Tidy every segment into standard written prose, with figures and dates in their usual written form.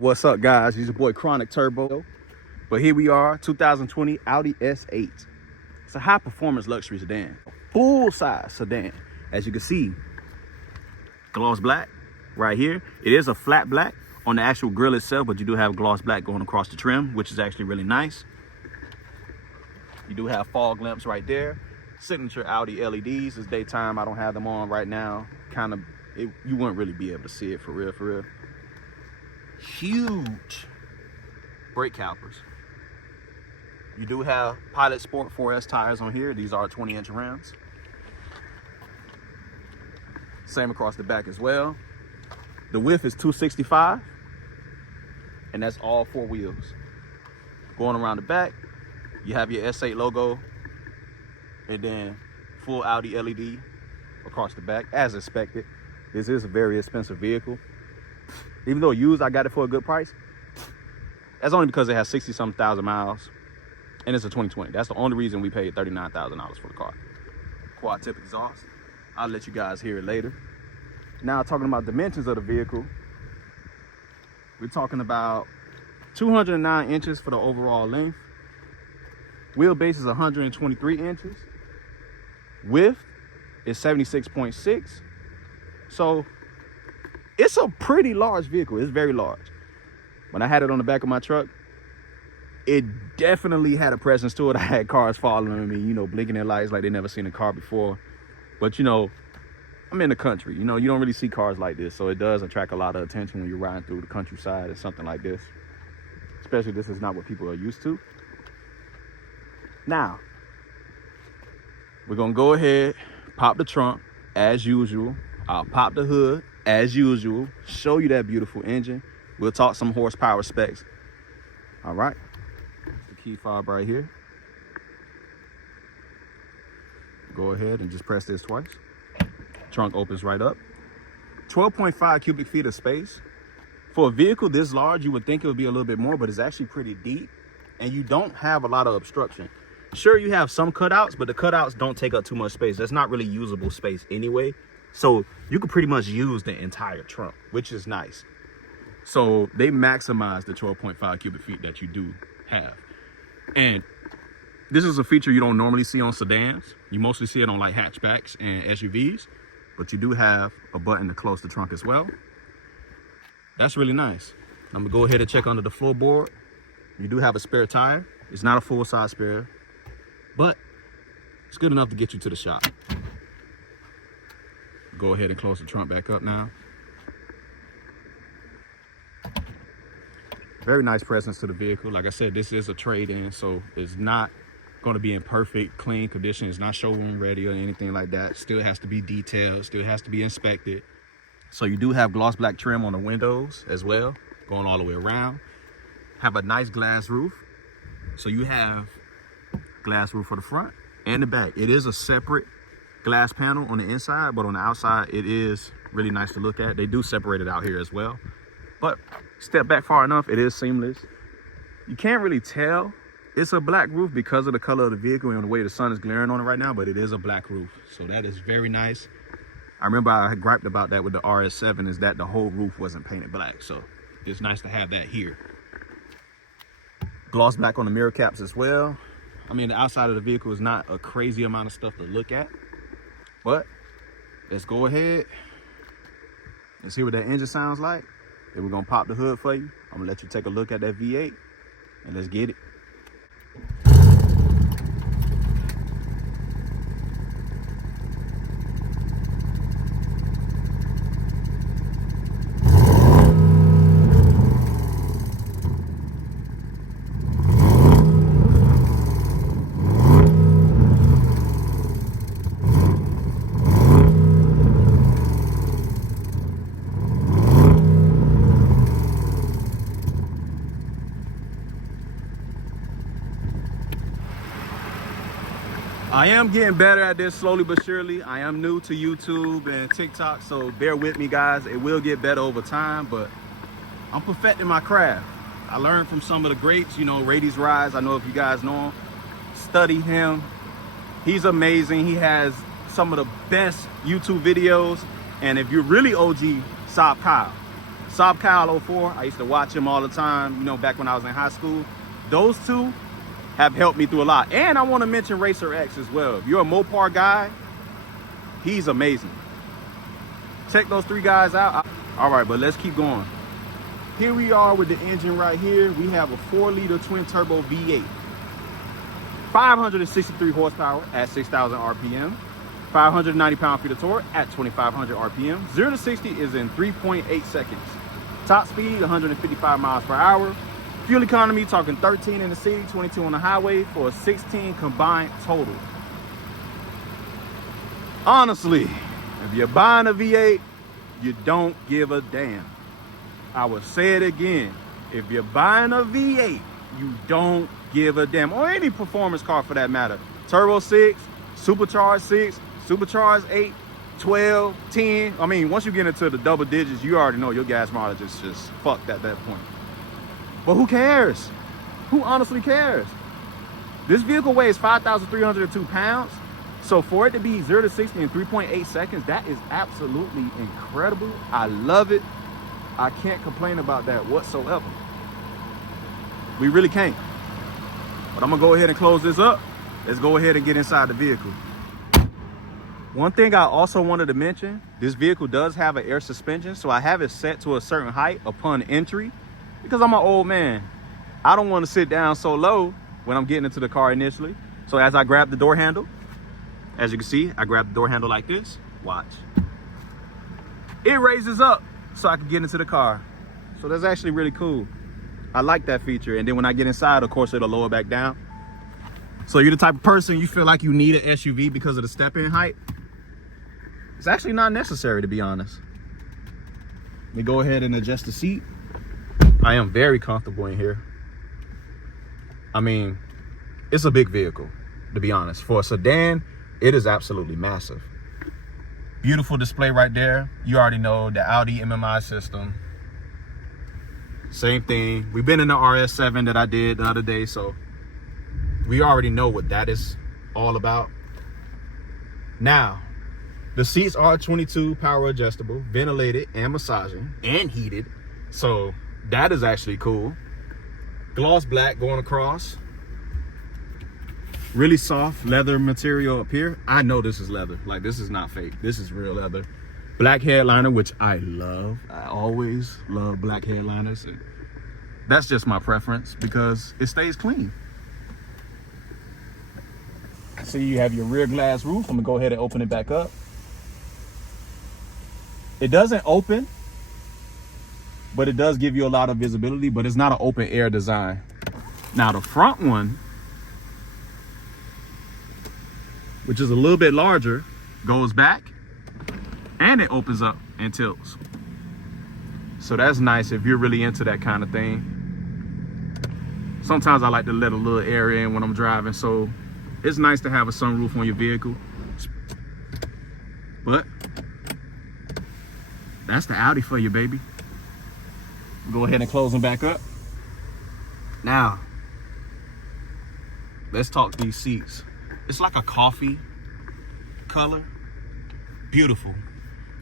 What's up, guys? It's your boy ChronicTurbo. But here we are, 2020 Audi S8. It's a high-performance luxury sedan, a full-size sedan. As you can see, gloss black right here. It is a flat black on the actual grille itself, but you do have gloss black going across the trim, which is actually really nice. You do have fog lamps right there. Signature Audi LEDs. It's daytime. I don't have them on right now. You wouldn't really be able to see it for real. Huge brake calipers. You do have Pilot Sport 4S tires on here. These are 20-inch rims. Same across the back as well. The width is 265, and that's all four wheels. Going around the back, you have your S8 logo, and then full Audi LED across the back, as expected. This is a very expensive vehicle. Even though used, I got it for a good price. That's only because it has 60-something thousand miles, and it's a 2020. That's the only reason we paid $39,000 for the car. Quad tip exhaust. I'll let you guys hear it later. Now, talking about dimensions of the vehicle, we're talking about 209 inches for the overall length. Wheelbase is 123 inches. Width is 76.6. So it's a pretty large vehicle. It's very large. When I had it on the back of my truck, it definitely had a presence to it. I had cars following me, you know, blinking their lights like they never seen a car before. But, you know, I'm in the country. You know, you don't really see cars like this. So it does attract a lot of attention when you're riding through the countryside or something like this. Especially this is not what people are used to. Now, we're going to go ahead, pop the trunk as usual. I'll pop the hood as usual, show you that beautiful engine. We'll talk some horsepower specs. All right, that's the key fob right here. Go ahead and just press this twice. Trunk opens right up. 12.5 cubic feet of space. For a vehicle this large, you would think it would be a little bit more, but it's actually pretty deep, and you don't have a lot of obstruction. Sure, you have some cutouts, but the cutouts don't take up too much space. That's not really usable space anyway. So you could pretty much use the entire trunk, which is nice. So they maximize the 12.5 cubic feet that you do have. And this is a feature you don't normally see on sedans. You mostly see it on like hatchbacks and SUVs, but you do have a button to close the trunk as well. That's really nice. I'm gonna go ahead and check under the floorboard. You do have a spare tire. It's not a full-size spare, but it's good enough to get you to the shop. Go ahead and close the trunk back up now. Very nice presence to the vehicle. Like I said, this is a trade-in, so it's not going to be in perfect, clean condition. It's not showroom ready or anything like that. Still has to be detailed, still has to be inspected. So you do have gloss black trim on the windows as well, going all the way around. Have a nice glass roof. So you have glass roof for the front and the back. It is a separate glass panel on the inside, but on the outside it is really nice to look at. They do separate it out here as well, but step back far enough, it is seamless. You can't really tell it's a black roof because of the color of the vehicle and the way the sun is glaring on it right now, but it is a black roof, so that is very nice. I remember I had griped about that with the RS7, is that the whole roof wasn't painted black, so it's nice to have that here. Gloss black on the mirror caps as well. I mean, the outside of the vehicle is not a crazy amount of stuff to look at, but let's go ahead and see what that engine sounds like. Then we're gonna pop the hood for you. I'm gonna let you take a look at that V8, and let's get it. I am getting better at this slowly but surely. I am new to YouTube and TikTok, so bear with me, guys. It will get better over time, but I'm perfecting my craft. I learned from some of the greats, you know, Radies Rise. I know if you guys know him. Study him. He's amazing. He has some of the best YouTube videos. And if you're really OG, Saab Kyle. Saab Kyle 04, I used to watch him all the time, you know, back when I was in high school. Those two have helped me through a lot. And I want to mention Racer X as well. If you're a Mopar guy, he's amazing. Check those 3 guys out. All right, but let's keep going. Here we are with the engine right here. We have a 4-liter twin turbo V8. 563 horsepower at 6,000 RPM. 590 pound-feet of torque at 2,500 RPM. 0 to 60 is in 3.8 seconds. Top speed, 155 miles per hour. Fuel economy, talking 13 in the city, 22 on the highway for a 16 combined total. Honestly, if you're buying a V8, you don't give a damn. I will say it again. If you're buying a V8, you don't give a damn. Or any performance car for that matter. Turbo 6, supercharged 6, supercharged 8, 12, 10. I mean, once you get into the double digits, you already know your gas mileage is just fucked at that point. But who cares? Who honestly cares? This vehicle weighs 5,302 pounds. So for it to be 0 to 60 in 3.8 seconds, that is absolutely incredible. I love it. I can't complain about that whatsoever. We really can't. But I'm gonna go ahead and close this up. Let's go ahead and get inside the vehicle. One thing I also wanted to mention, this vehicle does have an air suspension, so I have it set to a certain height upon entry because I'm an old man. I don't want to sit down so low when I'm getting into the car initially. So as I grab the door handle, as you can see, I grab the door handle like this. Watch. It raises up so I can get into the car. So that's actually really cool. I like that feature. And then when I get inside, of course, it'll lower back down. So you're the type of person, you feel like you need an SUV because of the step-in height. It's actually not necessary, to be honest. Let me go ahead and adjust the seat. I am very comfortable in here. I mean, it's a big vehicle, to be honest. For a sedan, it is absolutely massive. Beautiful display right there. You already know the Audi MMI system. Same thing. We've been in the RS7 that I did the other day, so we already know what that is all about. Now, the seats are 22 power adjustable, ventilated and massaging and heated. So that is actually cool. Gloss black going across. Really soft leather material up here. I know this is leather. Like, this is not fake. This is real leather. Black headliner, which I love. I always love black headliners. And that's just my preference because it stays clean. See, you have your rear glass roof. I'm gonna go ahead and open it back up. It doesn't open, but it does give you a lot of visibility, but it's not an open air design. Now the front one, which is a little bit larger, goes back and it opens up and tilts. So that's nice if you're really into that kind of thing. Sometimes I like to let a little air in when I'm driving, so it's nice to have a sunroof on your vehicle. But that's the Audi for you, baby. Go ahead and close them back up. Now, let's talk these seats. It's like a coffee color. Beautiful.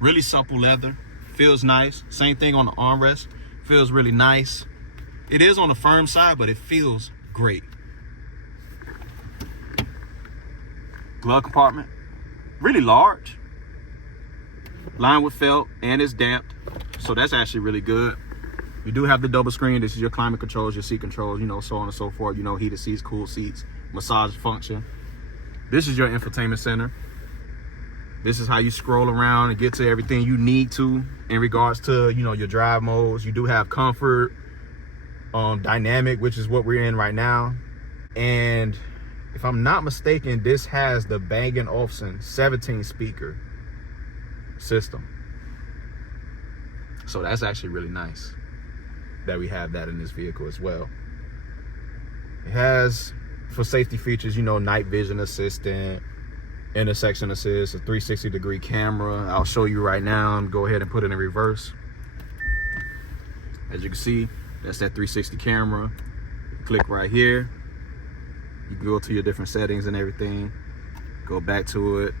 Really supple leather. Feels nice. Same thing on the armrest. Feels really nice. It is on the firm side, but it feels great. Glove compartment. Really large. Lined with felt, and it's damped. So that's actually really good. You do have the double screen. This is your climate controls, your seat controls, you know, so on and so forth. You know, heated seats, cool seats, massage function. This is your infotainment center. This is how you scroll around and get to everything you need to in regards to, you know, your drive modes. You do have comfort, dynamic, which is what we're in right now. And if I'm not mistaken, this has the Bang & Olufsen 17 speaker system. So that's actually really nice that we have that in this vehicle as well. It has, for safety features, you know, night vision assistant, intersection assist, a 360-degree camera. I'll show you right now and go ahead and put it in reverse. As you can see, that's that 360 camera. Click right here. You can go to your different settings and everything. Go back to it.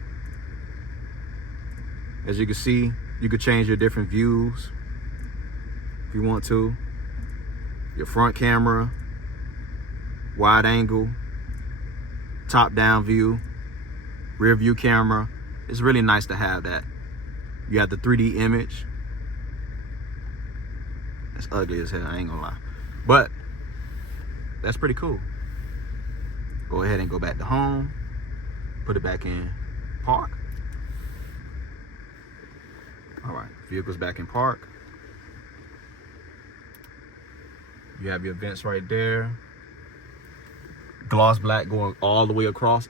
As you can see, you could change your different views. if you want to. Your front camera, wide angle, top down view, rear view camera. It's really nice to have that. You got the 3D image. It's ugly as hell, I ain't gonna lie. But that's pretty cool. Go ahead and go back to home. Put it back in park. All right, vehicle's back in park. You have your vents right there. Gloss black going all the way across.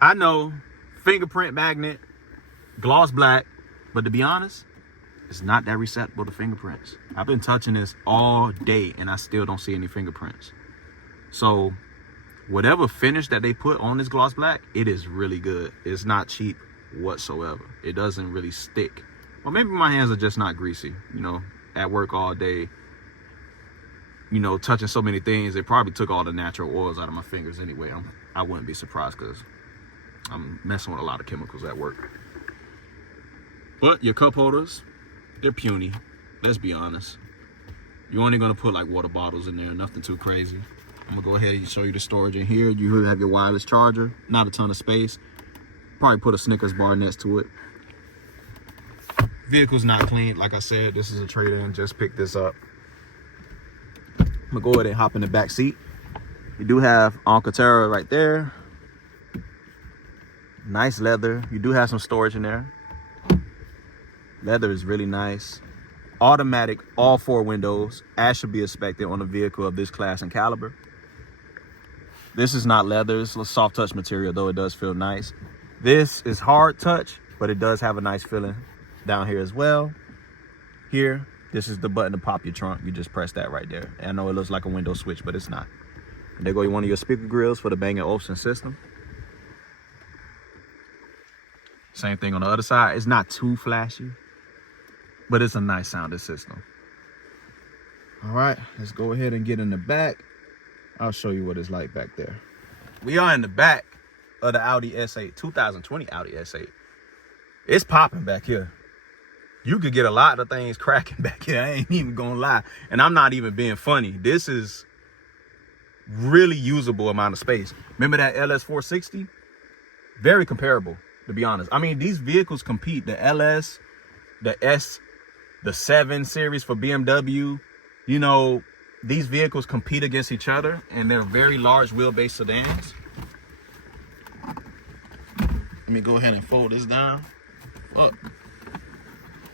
I know, fingerprint magnet, gloss black, but to be honest, it's not that receptive to fingerprints. I've been touching this all day and I still don't see any fingerprints. So whatever finish that they put on this gloss black, it is really good. It's not cheap whatsoever. It doesn't really stick. Or maybe my hands are just not greasy, you know, at work all day, you know, touching so many things. It probably took all the natural oils out of my fingers anyway. I wouldn't be surprised because I'm messing with a lot of chemicals at work. But your cup holders, they're puny. Let's be honest. You're only gonna put like water bottles in there, nothing too crazy. I'm gonna go ahead and show you the storage in here. You have your wireless charger, not a ton of space. Probably put a Snickers bar next to it. Vehicle's not clean. Like I said, this is a trade-in, just picked this up. I'm gonna go ahead and hop in the back seat. You do have Alcantara right there. Nice leather. You do have some storage in there. Leather is really nice. Automatic, all 4 windows, as should be expected on a vehicle of this class and caliber. This is not leather, it's a soft touch material, though it does feel nice. This is hard touch, but it does have a nice feeling down here as well. Here, this is the button to pop your trunk. You just press that right there. And I know it looks like a window switch, but it's not. And there go one of your speaker grills for the Bang & Olufsen system. Same thing on the other side. It's not too flashy, but it's a nice sounding system. All right, let's go ahead and get in the back. I'll show you what it's like back there. We are in the back of the Audi S8, 2020 Audi S8. It's popping back here. You could get a lot of things cracking back here. I ain't even gonna lie. And I'm not even being funny. This is really usable amount of space. Remember that LS 460? Very comparable, to be honest. I mean, these vehicles compete. The LS, the S, the 7 series for BMW, you know, these vehicles compete against each other, and they're very large wheelbase sedans. Let me go ahead and fold this down. Look,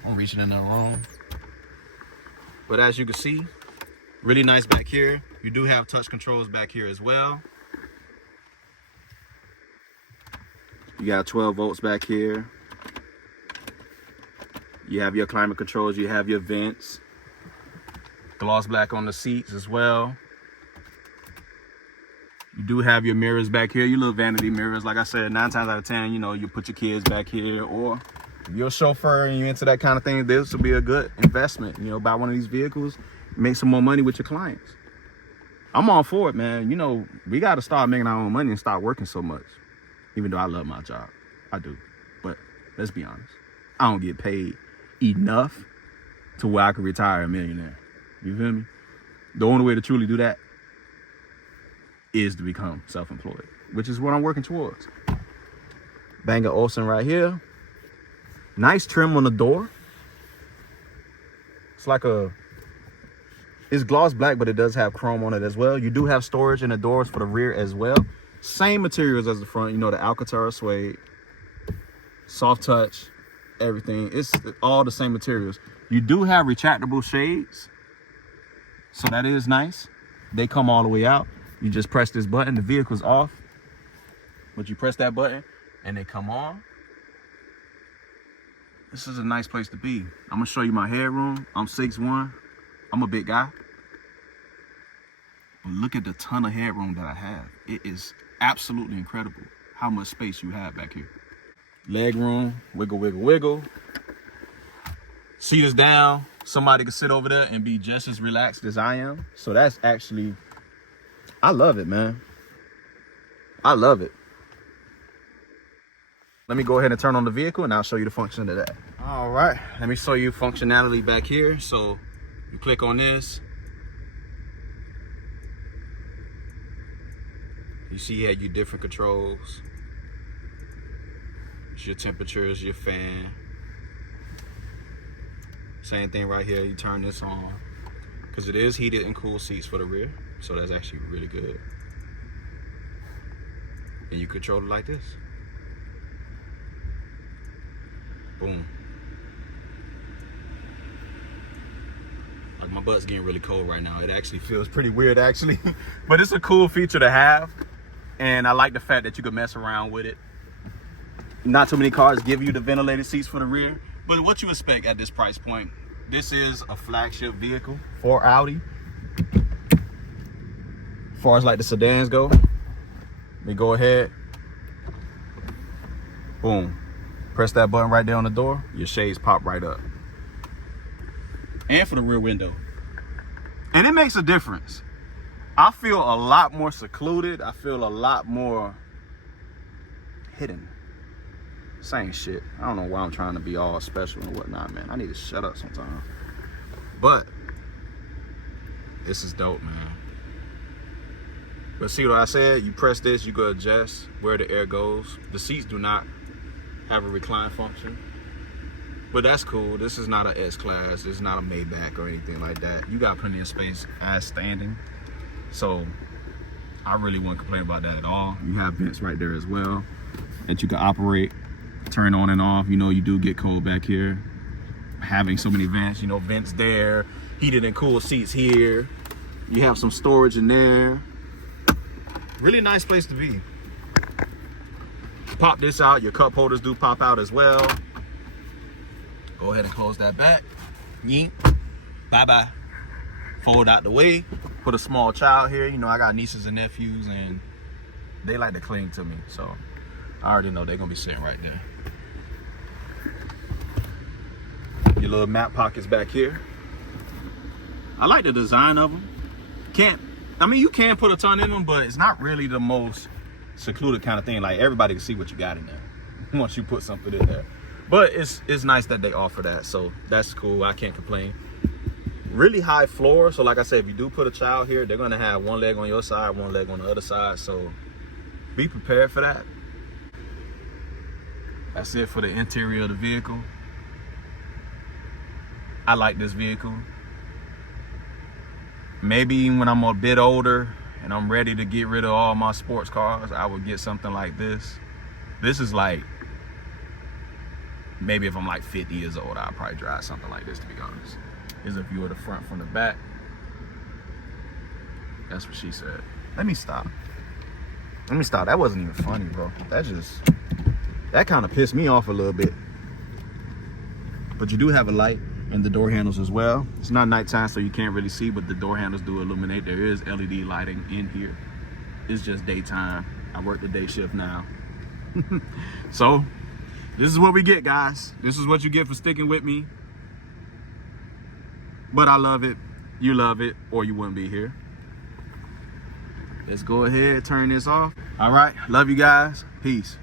I'm reaching in there wrong. But as you can see, really nice back here. You do have touch controls back here as well. You got 12 volts back here. You have your climate controls, you have your vents. Gloss black on the seats as well. You do have your mirrors back here, your little vanity mirrors. Like I said, 9 times out of 10, you know, you put your kids back here, or if you're a chauffeur and you're into that kind of thing, this will be a good investment. You know, buy one of these vehicles, make some more money with your clients. I'm all for it, man. You know, we got to start making our own money and start working so much. Even though I love my job, I do. But let's be honest, I don't get paid enough to where I can retire a millionaire. You feel me? The only way to truly do that is to become self-employed, which is what I'm working towards. Bang & Olufsen right here. Nice trim on the door. It's like it's gloss black, but it does have chrome on it as well. You do have storage in the doors for the rear as well. Same materials as the front, you know, the Alcantara suede, soft touch, everything. It's all the same materials. You do have retractable shades, so that is nice. They come all the way out. You just press this button, the vehicle's off, but you press that button and they come on. This is a nice place to be. I'm gonna show you my headroom. I'm 6'1", I'm a big guy. But look at the ton of headroom that I have. It is absolutely incredible how much space you have back here. Leg room, wiggle, wiggle, wiggle. Seat is down. Somebody can sit over there and be just as relaxed as I am. So that's actually, I love it, man. I love it. Let me go ahead and turn on the vehicle and I'll show you the function of that. All right, let me show you functionality back here. So you click on this. You see you have your different controls. It's your temperatures, your fan. Same thing right here, you turn this on. Because it is heated and cooled seats for the rear. So that's actually really good. And you control it like this. Boom. Like my butt's getting really cold right now. It actually feels pretty weird actually. But it's a cool feature to have. And I like the fact that you can mess around with it. Not too many cars give you the ventilated seats for the rear. But what you expect at this price point. This is a flagship vehicle for Audi. As far as like the sedans go. Let me go ahead. Boom. Press that button right there on the door. Your shades pop right up. And for the rear window. And it makes a difference. I feel a lot more secluded. I feel a lot more hidden. Same shit. I don't know why I'm trying to be all special and whatnot, man. I need to shut up sometimes. But this is dope, man. But see what I said? You press this, you go adjust where the air goes. The seats do not have a recline function. But that's cool. This is not an S-Class. This is not a Maybach or anything like that. You got plenty of space as standing. So I really wouldn't complain about that at all. You have vents right there as well that you can operate, turn on and off. You know, you do get cold back here. Having so many vents, you know, vents there, heated and cool seats here. You have some storage in there. Really nice place to be. Pop this out. Your cup holders do pop out as well. Go ahead and close that back. Yeet. Bye-bye. Fold out the way. Put a small child here. You know, I got nieces and nephews and they like to cling to me. So I already know they're going to be sitting right there. Your little map pockets back here. I like the design of them. You can put a ton in them, but it's not really the most secluded kind of thing. Like everybody can see what you got in there once you put something in there. But it's nice that they offer that, so that's cool. I can't complain. Really high floor, so like I said, if you do put a child here, they're gonna have one leg on your side, one leg on the other side, so be prepared for that. That's it for the interior of the vehicle. I like this vehicle. Maybe when I'm a bit older and I'm ready to get rid of all my sports cars, I would get something like this. This is like, maybe if I'm like 50 years old, I'll probably drive something like this, to be honest. Here's a view of the front from the back. That's what she said. Let me stop. That wasn't even funny, bro. That kind of pissed me off a little bit. But you do have a light and the door handles as well. It's not nighttime, so you can't really see, but the door handles do illuminate. There is LED lighting in here. It's just daytime. I work the day shift now. So this is what we get, guys. This is what you get for sticking with me. But I love it. You love it, or you wouldn't be here. Let's go ahead, turn this off. All right, love you guys. Peace.